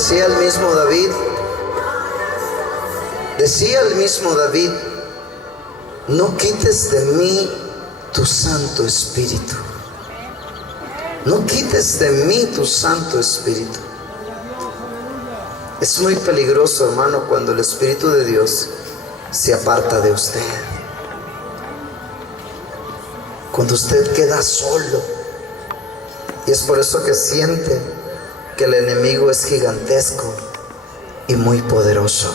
decía el mismo David, no quites de mí tu Santo Espíritu. No quites de mí tu Santo Espíritu. Es muy peligroso, hermano, cuando el Espíritu de Dios se aparta de usted. Cuando usted queda solo. Y es por eso que siente que el enemigo es gigantesco y muy poderoso.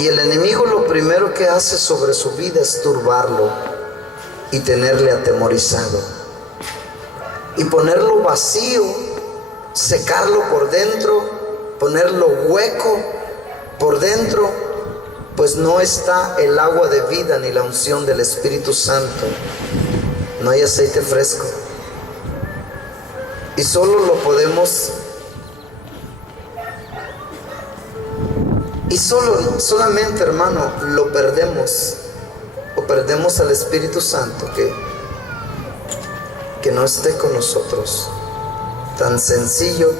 Y el enemigo lo primero que hace sobre su vida es turbarlo y tenerle atemorizado. Y ponerlo vacío, secarlo por dentro, ponerlo hueco por dentro, pues no está el agua de vida ni la unción del Espíritu Santo. No hay aceite fresco. Y solo lo podemos, solamente, hermano, lo perdemos, o perdemos al Espíritu Santo que no esté con nosotros. Tan sencillo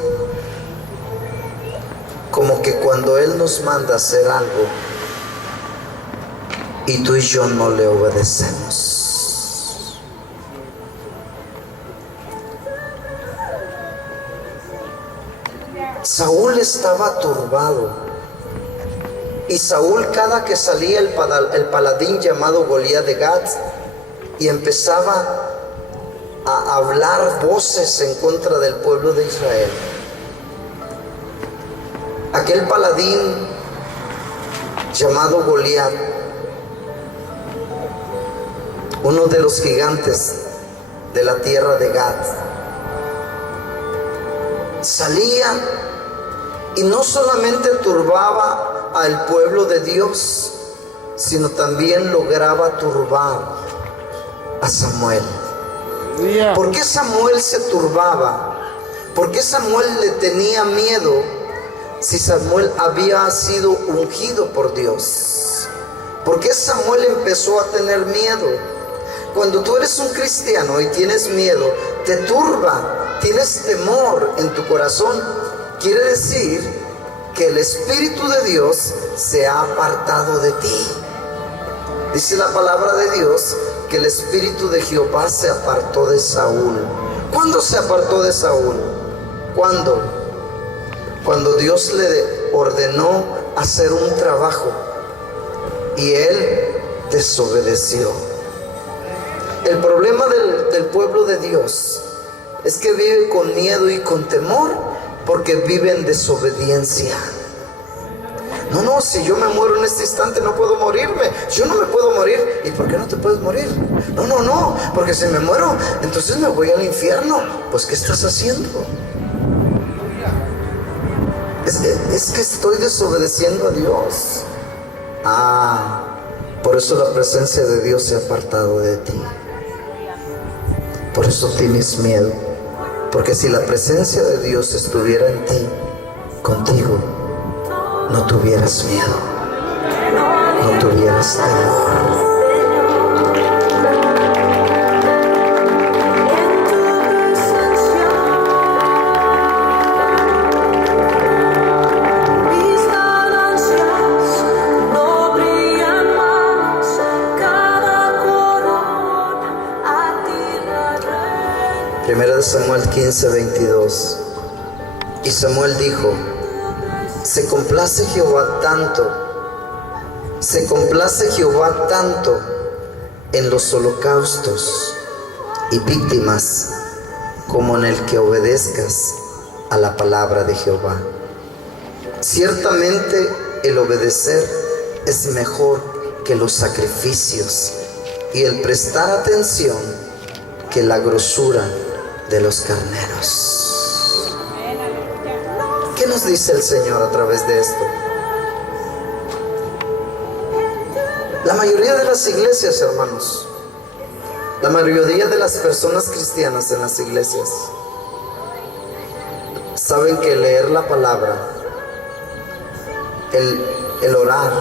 como que cuando Él nos manda a hacer algo y tú y yo no le obedecemos. Saúl estaba turbado. Y Saúl, cada que salía el paladín llamado Goliat de Gat y empezaba a hablar voces en contra del pueblo de Israel, aquel paladín llamado Goliat, uno de los gigantes de la tierra de Gat, salía y no solamente turbaba al pueblo de Dios, sino también lograba turbar a Samuel. ¿Por qué Samuel se turbaba? ¿Por qué Samuel le tenía miedo si Samuel había sido ungido por Dios? ¿Por qué Samuel empezó a tener miedo? Cuando tú eres un cristiano y tienes miedo, te turba, tienes temor en tu corazón, quiere decir que el Espíritu de Dios se ha apartado de ti. Dice la palabra de Dios que el Espíritu de Jehová se apartó de Saúl. ¿Cuándo se apartó de Saúl? ¿Cuándo? Cuando Dios le ordenó hacer un trabajo y él desobedeció. El problema del pueblo de Dios es que vive con miedo y con temor porque vive en desobediencia. No, si yo me muero en este instante no puedo morirme. Yo no me puedo morir. ¿Y por qué no te puedes morir? No, porque si me muero, entonces me voy al infierno. Pues ¿qué estás haciendo? Es que estoy desobedeciendo a Dios. Por eso la presencia de Dios se ha apartado de ti. Por eso tienes miedo. Porque si la presencia de Dios estuviera en ti, contigo, no tuvieras miedo, no tuvieras temor. Primera de Samuel 15:22. Y Samuel dijo: se complace Jehová tanto en los holocaustos y víctimas como en el que obedezcas a la palabra de Jehová. Ciertamente el obedecer es mejor que los sacrificios y el prestar atención que la grosura de los carneros. ¿Qué nos dice el Señor a través de esto? La mayoría de las iglesias, hermanos, la mayoría de las personas cristianas en las iglesias saben que leer la palabra, el orar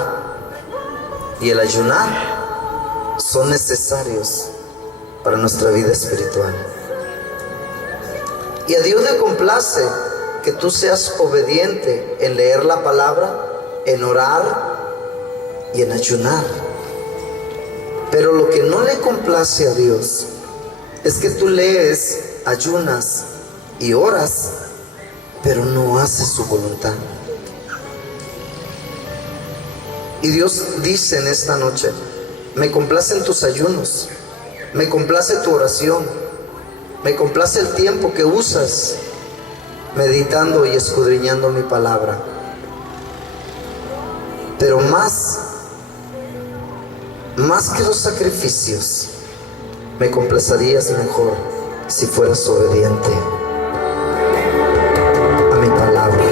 y el ayunar son necesarios para nuestra vida espiritual. Y a Dios le complace que tú seas obediente en leer la palabra, en orar y en ayunar. Pero lo que no le complace a Dios es que tú lees, ayunas y oras, pero no haces su voluntad. Y Dios dice en esta noche: me complacen tus ayunos, me complace tu oración, me complace el tiempo que usas meditando y escudriñando mi palabra. Pero más que los sacrificios, me complacerías mejor si fueras obediente a mi palabra.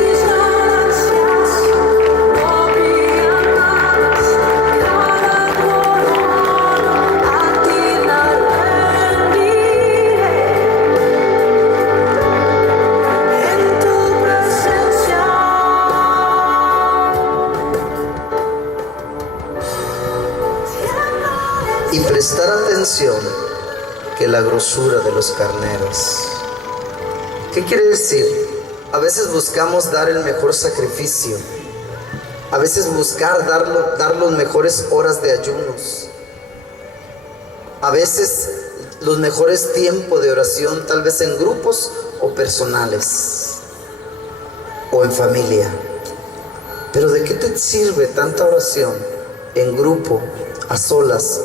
Y prestar atención que la grosura de los carneros. ¿Qué quiere decir? A veces buscamos dar el mejor sacrificio, a veces buscar dar las mejores horas de ayunos, a veces los mejores tiempos de oración, tal vez en grupos o personales o en familia. Pero ¿de qué te sirve tanta oración en grupo, a solas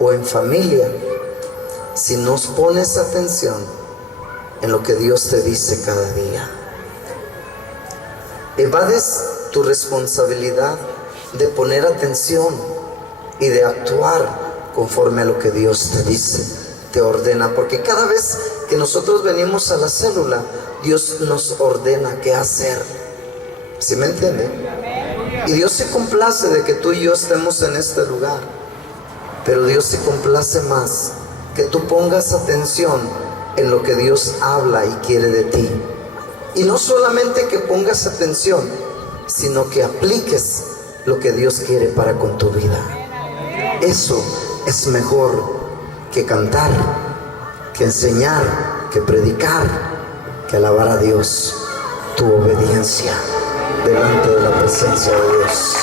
o en familia, si no pones atención en lo que Dios te dice cada día? Evades tu responsabilidad de poner atención y de actuar conforme a lo que Dios te dice, te ordena, porque cada vez que nosotros venimos a la célula, Dios nos ordena qué hacer. ¿Sí me entiende? Y Dios se complace de que tú y yo estemos en este lugar. Pero Dios se complace más que tú pongas atención en lo que Dios habla y quiere de ti. Y no solamente que pongas atención, sino que apliques lo que Dios quiere para con tu vida. Eso es mejor que cantar, que enseñar, que predicar, que alabar a Dios. Tu obediencia delante de la presencia de Dios.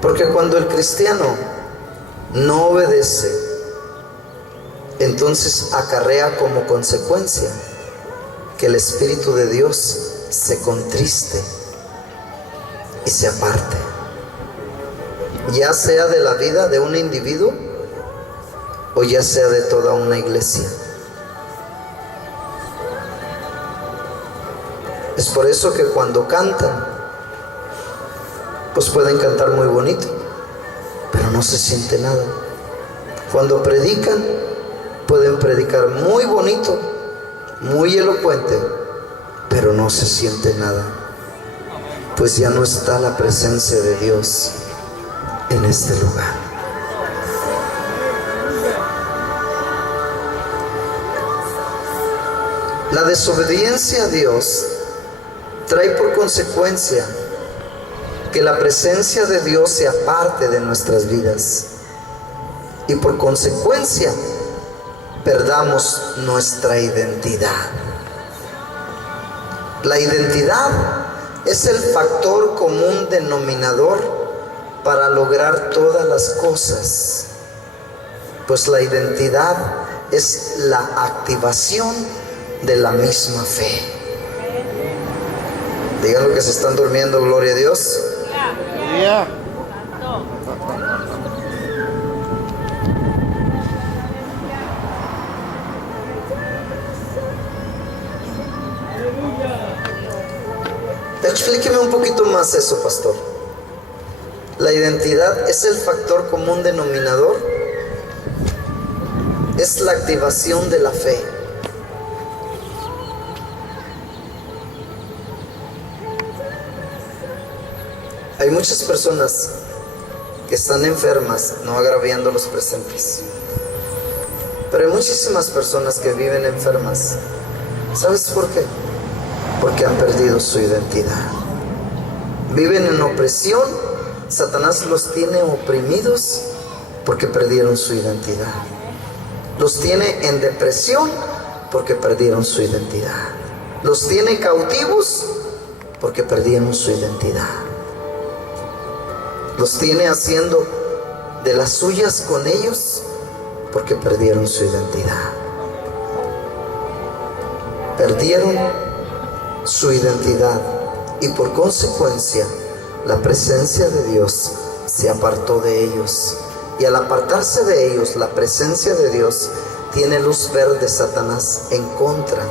Porque cuando el cristiano no obedece, entonces acarrea como consecuencia que el Espíritu de Dios se contriste y se aparte, ya sea de la vida de un individuo o ya sea de toda una iglesia. Es por eso que cuando cantan, pues pueden cantar muy bonito, pero no se siente nada. Cuando predican, pueden predicar muy bonito, muy elocuente, pero no se siente nada, pues ya no está la presencia de Dios en este lugar. La desobediencia a Dios trae por consecuencia que la presencia de Dios se aparte de nuestras vidas y por consecuencia perdamos nuestra identidad. La identidad es el factor común denominador para lograr todas las cosas, pues la identidad es la activación de la misma fe. Digan lo que se están durmiendo, gloria a Dios. Yeah. Explíqueme un poquito más eso, pastor. La identidad es el factor común denominador, es la activación de la fe. Hay muchas personas que están enfermas, no agraviando los presentes, pero hay muchísimas personas que viven enfermas. ¿Sabes por qué? Porque han perdido su identidad. Viven en opresión. Satanás los tiene oprimidos porque perdieron su identidad. Los tiene en depresión porque perdieron su identidad. Los tiene cautivos porque perdieron su identidad. Los tiene haciendo de las suyas con ellos porque perdieron su identidad. Perdieron su identidad y por consecuencia la presencia de Dios se apartó de ellos. Y al apartarse de ellos, la presencia de Dios tiene luz verde, Satanás, en contra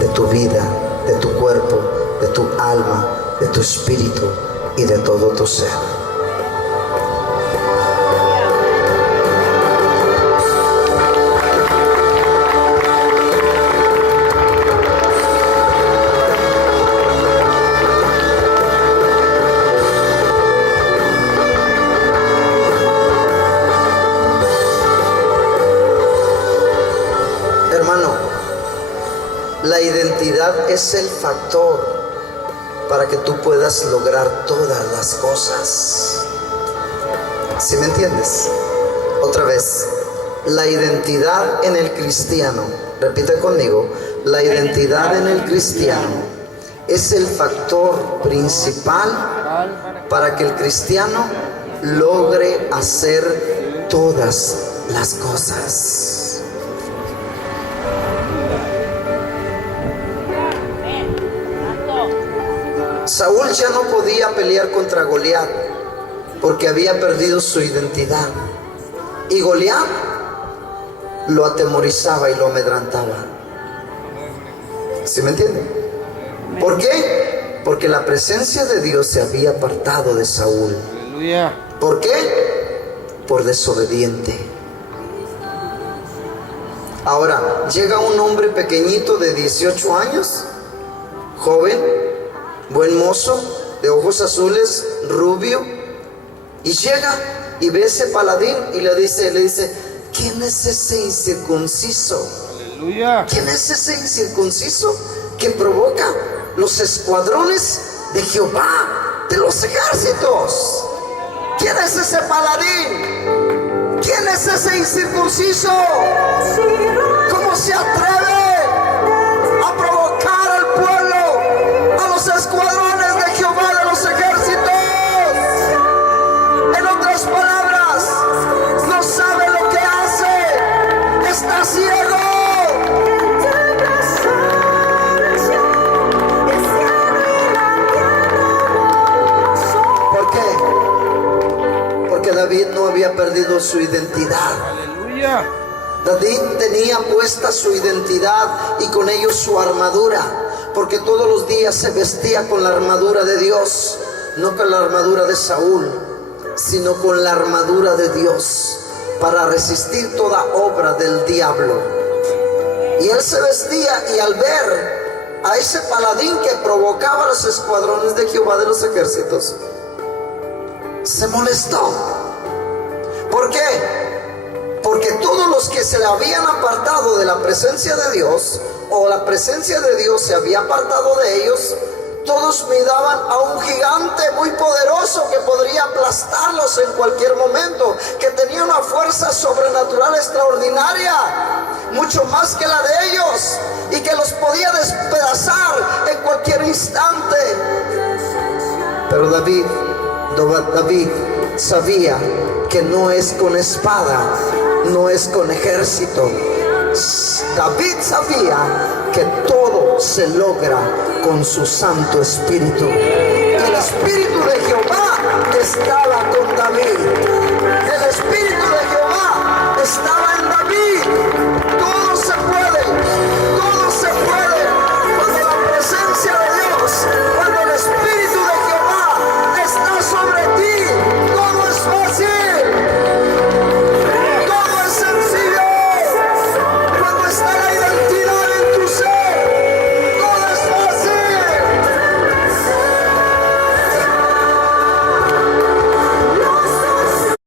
de tu vida, de tu cuerpo, de tu alma, de tu espíritu y de todo tu ser. La identidad es el factor para que tú puedas lograr todas las cosas. ¿Sí me entiendes? Otra vez, la identidad en el cristiano, repite conmigo, la identidad en el cristiano es el factor principal para que el cristiano logre hacer todas las cosas. Saúl ya no podía pelear contra Goliat porque había perdido su identidad. Y Goliat lo atemorizaba y lo amedrantaba. ¿Sí me entienden? ¿Por qué? Porque la presencia de Dios se había apartado de Saúl. ¿Por qué? Por desobediente. Ahora, llega un hombre pequeñito de 18 años, joven, buen mozo, de ojos azules, rubio, y llega y ve ese paladín y le dice, ¿quién es ese incircunciso? Aleluya. ¿Quién es ese incircunciso que provoca los escuadrones de Jehová, de los ejércitos? ¿Quién es ese paladín? ¿Quién es ese incircunciso? ¿Cómo se atreve a provocar al pueblo, a los escuadrones de Jehová, de los ejércitos? En otras palabras, no sabe lo que hace, está ciego. ¿Por qué? Porque David no había perdido su identidad. Aleluya. David tenía puesta su identidad y con ello su armadura, porque todos los días se vestía con la armadura de Dios, no con la armadura de Saúl, sino con la armadura de Dios, para resistir toda obra del diablo. Y él se vestía, y al ver a ese paladín que provocaba los escuadrones de Jehová, de los ejércitos, se molestó. ¿Por qué? Porque todos los que se le habían apartado de la presencia de Dios, o la presencia de Dios se había apartado de ellos, todos miraban a un gigante muy poderoso que podría aplastarlos en cualquier momento, que tenía una fuerza sobrenatural extraordinaria, mucho más que la de ellos, y que los podía despedazar en cualquier instante. Pero David sabía que no es con espada, no es con ejército. David sabía que todo se logra con su Santo Espíritu. Y el Espíritu de Jehová estaba con David. El Espíritu de Jehová estaba en David.